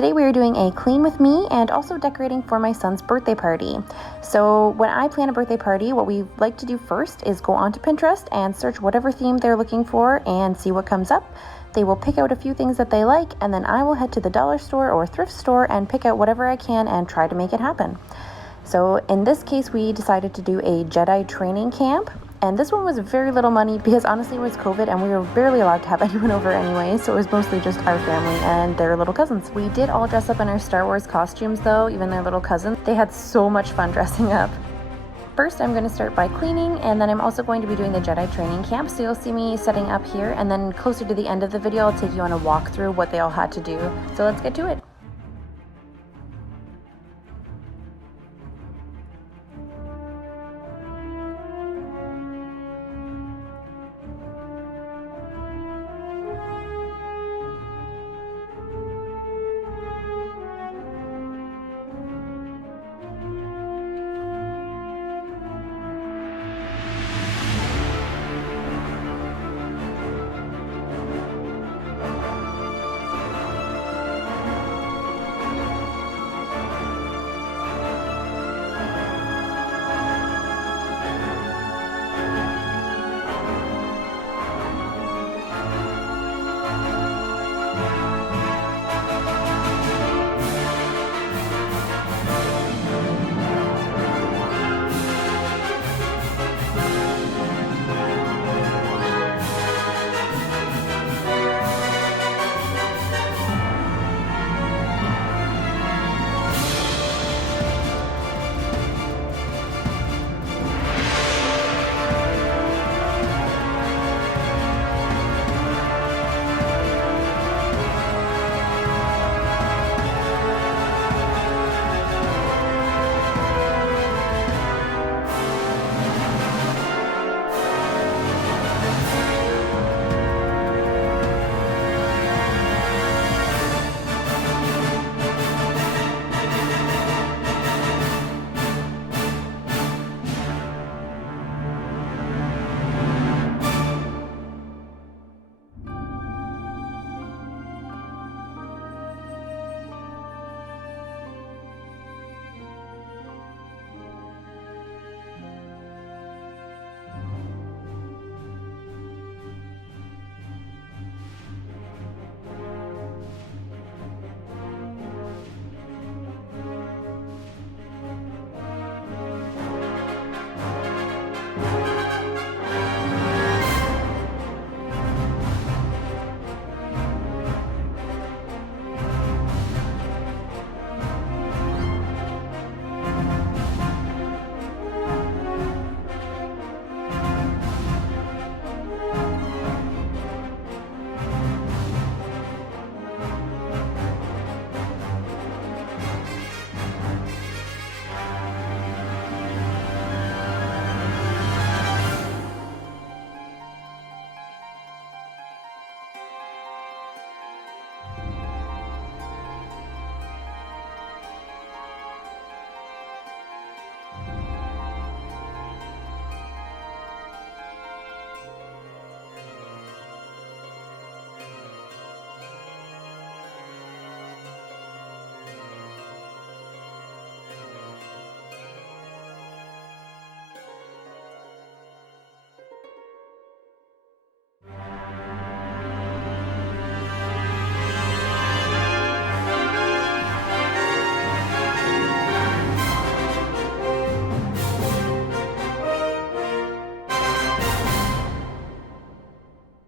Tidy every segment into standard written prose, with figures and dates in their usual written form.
Today we are doing a clean with me and also decorating for my son's birthday party. So when I plan a birthday party, what we like to do first is go onto Pinterest and search whatever theme they're looking for and see what comes up. They will pick out a few things that they like, and then I will head to the dollar store or thrift store and pick out whatever I can and try to make it happen. So in this case, we decided to do a Jedi training camp. And this one was very little money because honestly it was COVID and we were barely allowed to have anyone over anyway, so it was mostly just our family and their little cousins. We did all dress up in our Star Wars costumes though, even their little cousins. They had so much fun dressing up. First, I'm going to start by cleaning, and then I'm also going to be doing the Jedi training camp, so you'll see me setting up here, and then closer to the end of the video I'll take you on a walk through what they all had to do. So let's get to it.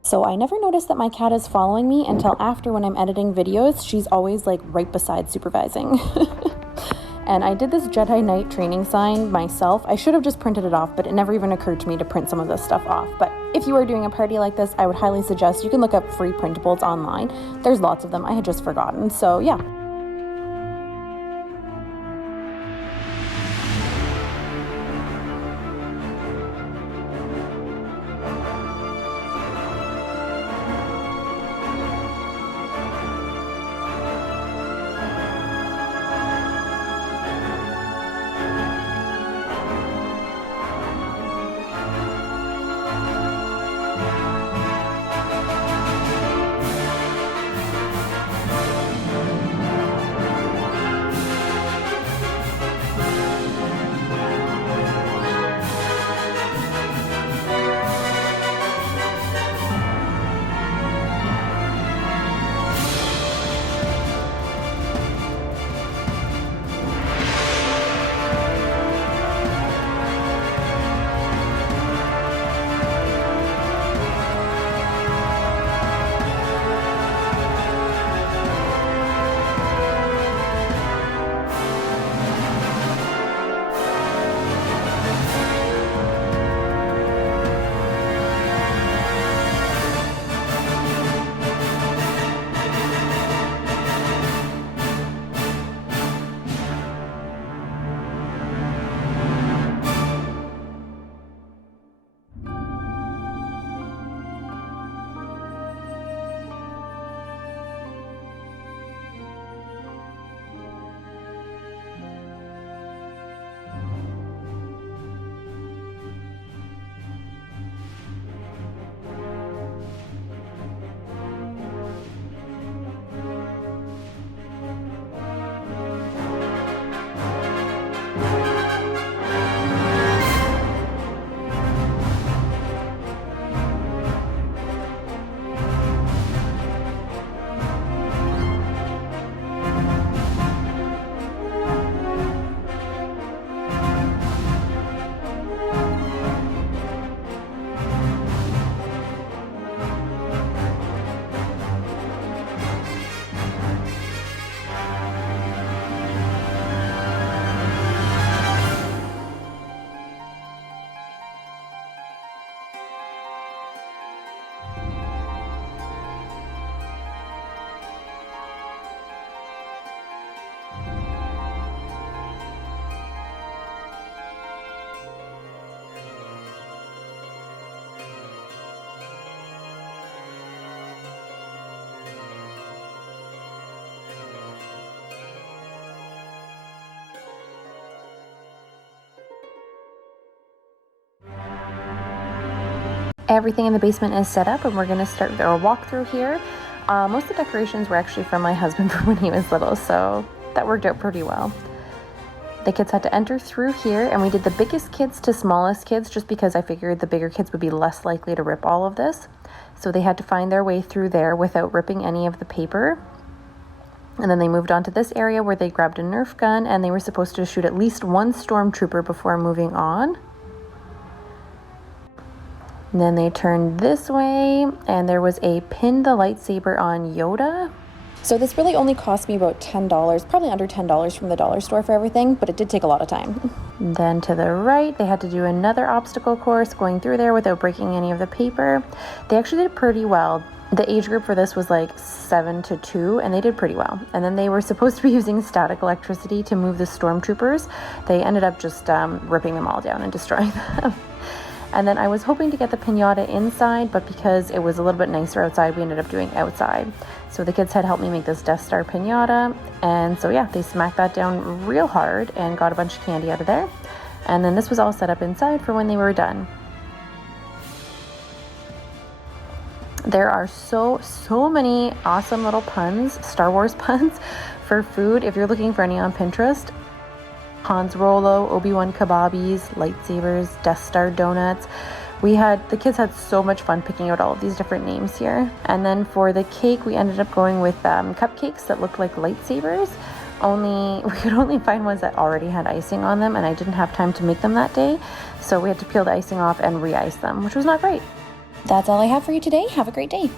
So I never noticed that my cat is following me until after when I'm editing videos. She's always like right beside supervising. And I did this Jedi Knight training sign myself. I should have just printed it off, but it never even occurred to me to print some of this stuff off. But if you are doing a party like this, I would highly suggest you can look up free printables online. There's lots of them. I had just forgotten. So yeah. Everything in the basement is set up and we're gonna start our walkthrough here. Most of the decorations were actually from my husband from when he was little, so that worked out pretty well. The kids had to enter through here, and we did the biggest kids to smallest kids just because I figured the bigger kids would be less likely to rip all of this. So they had to find their way through there without ripping any of the paper. And then they moved on to this area where they grabbed a Nerf gun and they were supposed to shoot at least one stormtrooper before moving on. And then they turned this way and there was a pin the lightsaber on Yoda. So this really only cost me about $10, probably under $10 from the dollar store for everything, but it did take a lot of time. Then to the right, they had to do another obstacle course going through there without breaking any of the paper. They actually did pretty well. The age group for this was like 7 to 2, and they did pretty well. And then they were supposed to be using static electricity to move the stormtroopers. They ended up just ripping them all down and destroying them. And then I was hoping to get the piñata inside, but because it was a little bit nicer outside, we ended up doing outside. So the kids had helped me make this Death Star piñata. And so yeah, they smacked that down real hard and got a bunch of candy out of there. And then this was all set up inside for when they were done. There are so many awesome little puns, Star Wars puns for food. If you're looking for any on Pinterest, Han's Rolo, Obi-Wan kebabis, lightsabers, Death Star donuts. The kids had so much fun picking out all of these different names here. And then for the cake, we ended up going with cupcakes that looked like lightsabers. We could only find ones that already had icing on them, and I didn't have time to make them that day. So we had to peel the icing off and re-ice them, which was not great. That's all I have for you today. Have a great day.